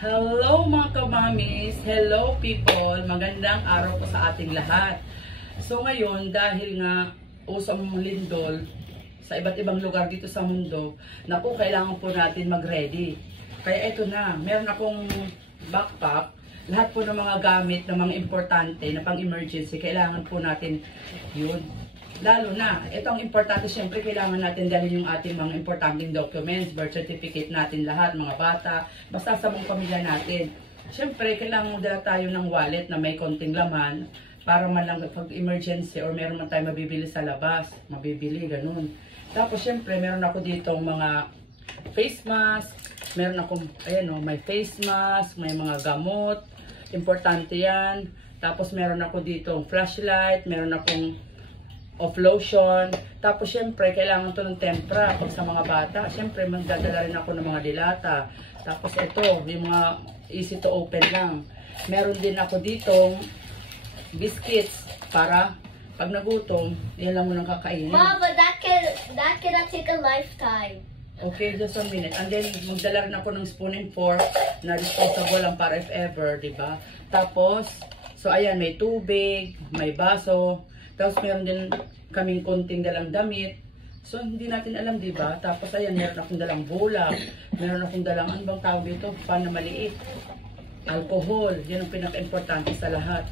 Hello mga kamamis! Hello people! Magandang araw po sa ating lahat. So ngayon, dahil nga usang lindol sa iba't ibang lugar dito sa mundo, naku, kailangan po natin mag-ready. Kaya ito na, meron akong backpack. Lahat po ng mga gamit na mga importante na pang-emergency, kailangan po natin yun. Lalo na, ito ang importante, syempre kailangan natin dalhin yung ating mga importanteng documents, birth certificate natin lahat, mga bata, basta sa mga pamilya natin. Syempre, kailangan dala tayo ng wallet na may konting laman para man lang pag emergency or meron man tayo mabibili sa labas, mabibili, ganun. Tapos syempre, meron ako ditong mga face mask, meron akong, ayan o, may face mask, may mga gamot, importante yan. Tapos meron ako ditong flashlight, meron akong of lotion. Tapos syempre kailangan to ng tempra pag sa mga bata. Syempre magdadala rin ako ng mga dilata. Tapos ito, yung mga easy to open lang. Meron din ako ditong biscuits para pag nagutom, yan lang mo nang kakainin. Mom, but that cannot take a lifetime. Okay, just 1 minute. And then magdala rin ako ng spoon and fork na disposable lang para if ever, di ba? Tapos, so ayan, may tubig, may baso. Tapos meron din kaming konting dalang damit. So hindi natin alam, di ba? Tapos ayan, meron akong dalang bola. Meron akong dalang, ano bang tawag dito? Pan na maliit. Alcohol. Yan ang pinaka-importante sa lahat.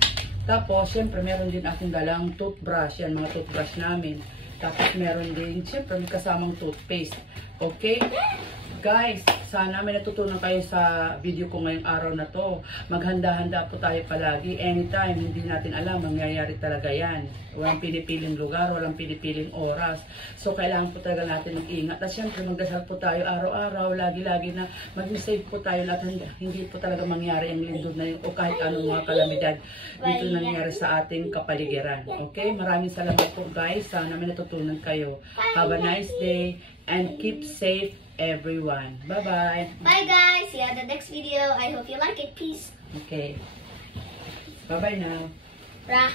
Tapos, syempre, meron din akong dalang toothbrush. Yan, mga toothbrush namin. Tapos meron din, syempre, may kasamang toothpaste. Okay? Guys, sana may natutunan kayo sa video ko ngayong araw na to. Maghanda-handa po tayo palagi. Anytime, hindi natin alam, mangyayari talaga yan. Walang pinipiling lugar, walang pinipiling oras. So, kailangan po talaga natin mag-ingat. At syempre, magdasal po tayo araw-araw, lagi-lagi na mag-save po tayo lahat. Hindi po talaga mangyari ang lindol na yun o kahit anong mga kalamidad dito nangyari sa ating kapaligiran. Okay? Maraming salamat po guys. Sana may natutunan kayo. Have a nice day and keep safe everyone. Bye-bye. Bye guys. See you on the next video. I hope you like it. Peace. Okay. Bye-bye now. Rah.